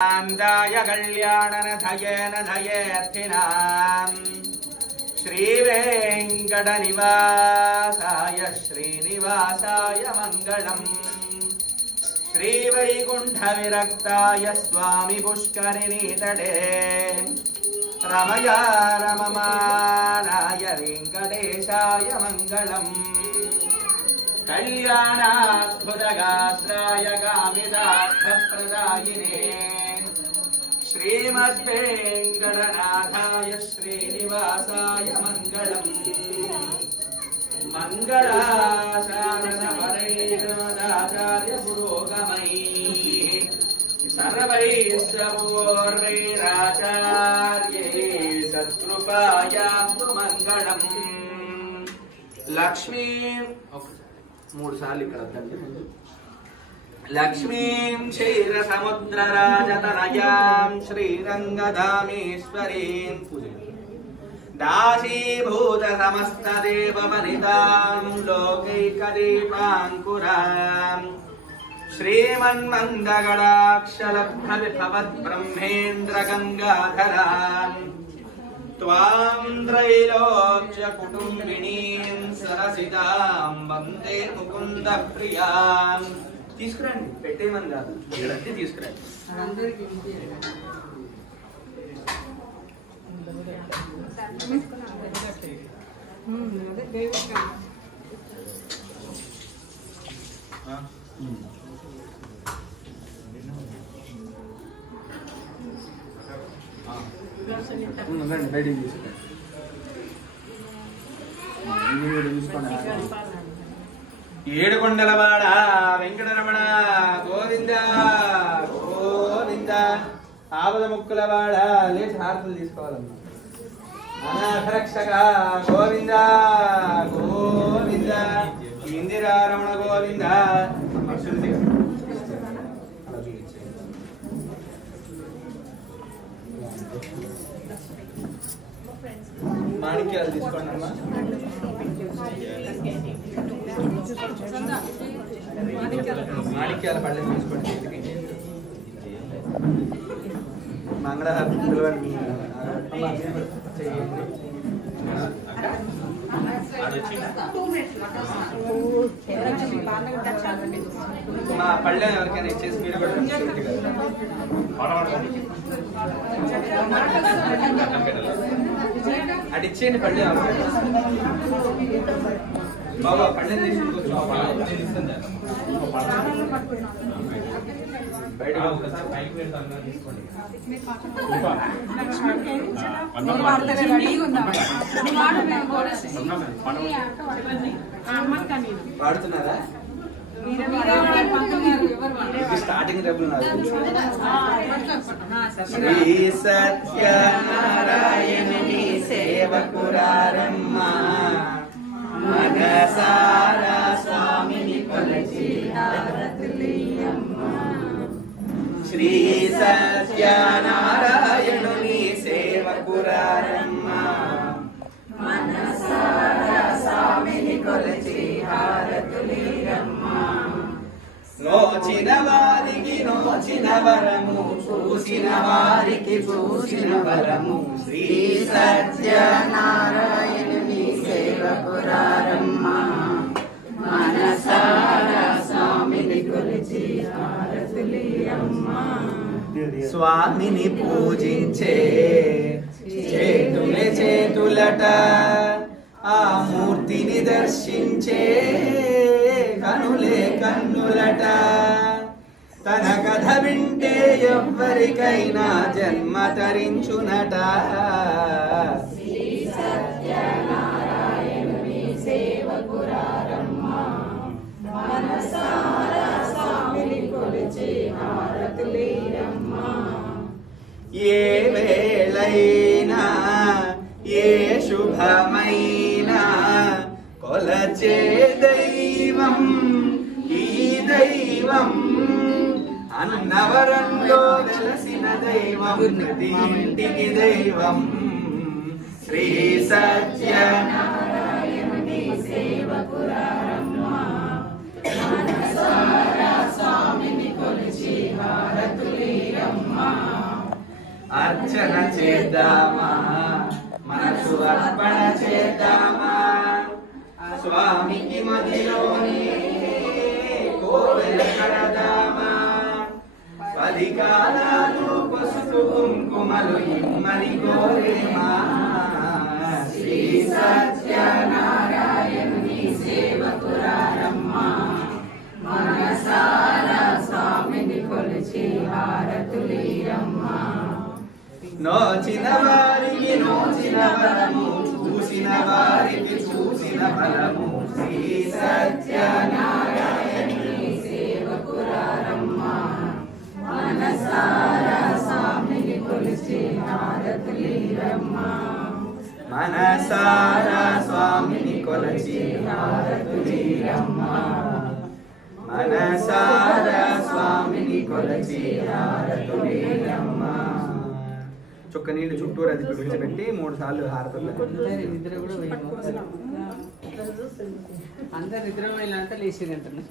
दाय कल्याणनधयेन धयेऽर्थिनां श्रीवेङ्कटनिवासाय श्रीनिवासाय मङ्गलम् श्रीवैकुण्ठविरक्ताय स्वामी पुष्करिणीतटे रमया रममानाय वेङ्कटेशाय मङ्गलम् कल्याणाद्भुतगात्राय कामितार्थप्रदायिने श्रीमद्वेङ्कटनाथाय श्रीनिवासाय मङ्गलम् मङ्गलाशासनपरैर्मदाचार्य पुरोगमैः सर्वैश्च पूर्वैराचार्यैः सत्कृपायास्तु मङ्गलम् लक्ष्मी मूड सार्लु इक्कड वद्दांడి लक्ष्मीं क्षीरसमुद्रराजतनयां श्रीरङ्गधामेश्वरीं दासीभूत समस्तदेववनितां लोकैकदीपाङ्कुरां श्रीमन्मन्दगडाक्षलब्धविभवद्ब्रह्मेन्द्रगङ्गाधरां त्वां त्रैलोक्य कुटुम्बिनीं सरसितां वन्दे मुकुन्द प्रियां తీసుకురండి పెట్టేమని కాదు ఇక్కడంటే తీసుకురండి బయటికి తీసుకోండి ఏడుకొండలవాడ వెంకటరమణ గోవింద గోవింద ఆపద ముక్కులవాడ లేచి హారతులు తీసుకోవాలమ్మా అనాథరక్షక గోవింద గోవింద ఇందిరారమణ గోవింద మాణిక్యాలు తీసుకోండి అమ్మా మాణిక్యాల పళ్ళెం తీసుకోండి మంగళహారతి పిలవండి మా పళ్ళెం ఎవరికైనా ఇచ్చేసి మీరు కూడా అటు ఇచ్చేయండి పళ్ళెం ఎవరికైనా బాబా పళ్ళెం తీసుకుంటూ బయట తీసుకోండి వాడుతున్నారా స్టార్టింగ్ డబ్బులు శ్రీ సత్యనారాయణుని సేవకురారమ్మా మనసారా స్వామిని కొలిచి హారతులియమ్మా శ్రీ సత్యనారాయణుని సేవకురారమ్మా మనసారా స్వామిని కొలిచి హారతులియమ్మా నోచిన వారికి నోచిన వరము చూసిన వారికి చూసిన వరము శ్రీ సత్యనారాయణుని సేవకురారమ్మా మనసారా స్వామిని కొలిచి హారతులియమ్మా స్వామిని పూజించే చేతులే చేతులట ఆ మూర్తిని దర్శించే కనులే కన్నులట తన కథ వింటే ఎవ్వరికైనా జన్మ తరించునట శ్రీ సత్యనారాయణుని సేవకురారమ్మా మనసారా స్వామిని కొలిచి హారతులియమ్మా ఏ వేళైనా ఏ శుభమైనా కొలచే దైవం ఈ దైవం అన్నవరంలో వెలసిన దైవం ప్రతి ఇంటికి దైవం శ్రీ సత్యనారాయణుని సేవకురారమ్మా మనసారా స్వామిని కొలిచి హారతులియమ్మా అర్చన చేద్దామా మనసు అర్పణ చేద్దామా స్వామికి మదిలోనే కోవెల కడదామా 10 కాలాలు పసుపు కుంకుమలు ఇమ్మని కోరేమా శ్రీ సత్యనారాయణుని సేవకురారమ్మా మనసారా స్వామిని కొలిచి హారతులీరమ్మా నోచిన వారికి నోచిన వరము చూసిన వారికి చూసిన బలము శ్రీ సత్యనారాయణుని సేవకురారమ్మా మనసారా స్వామిని కొలిచి హారతులీరమ్మా మనసారా స్వామిని కొలిచి హారతులీరమ్మా మనసారా స్వామిని కొలిచి హారతులీరమ్మా చుక్క నీళ్ళు చుట్టూరు అది విడిచిపెట్టి 3 సార్లు హారతులు అందరు నిద్ర లేచిందంటున్నారు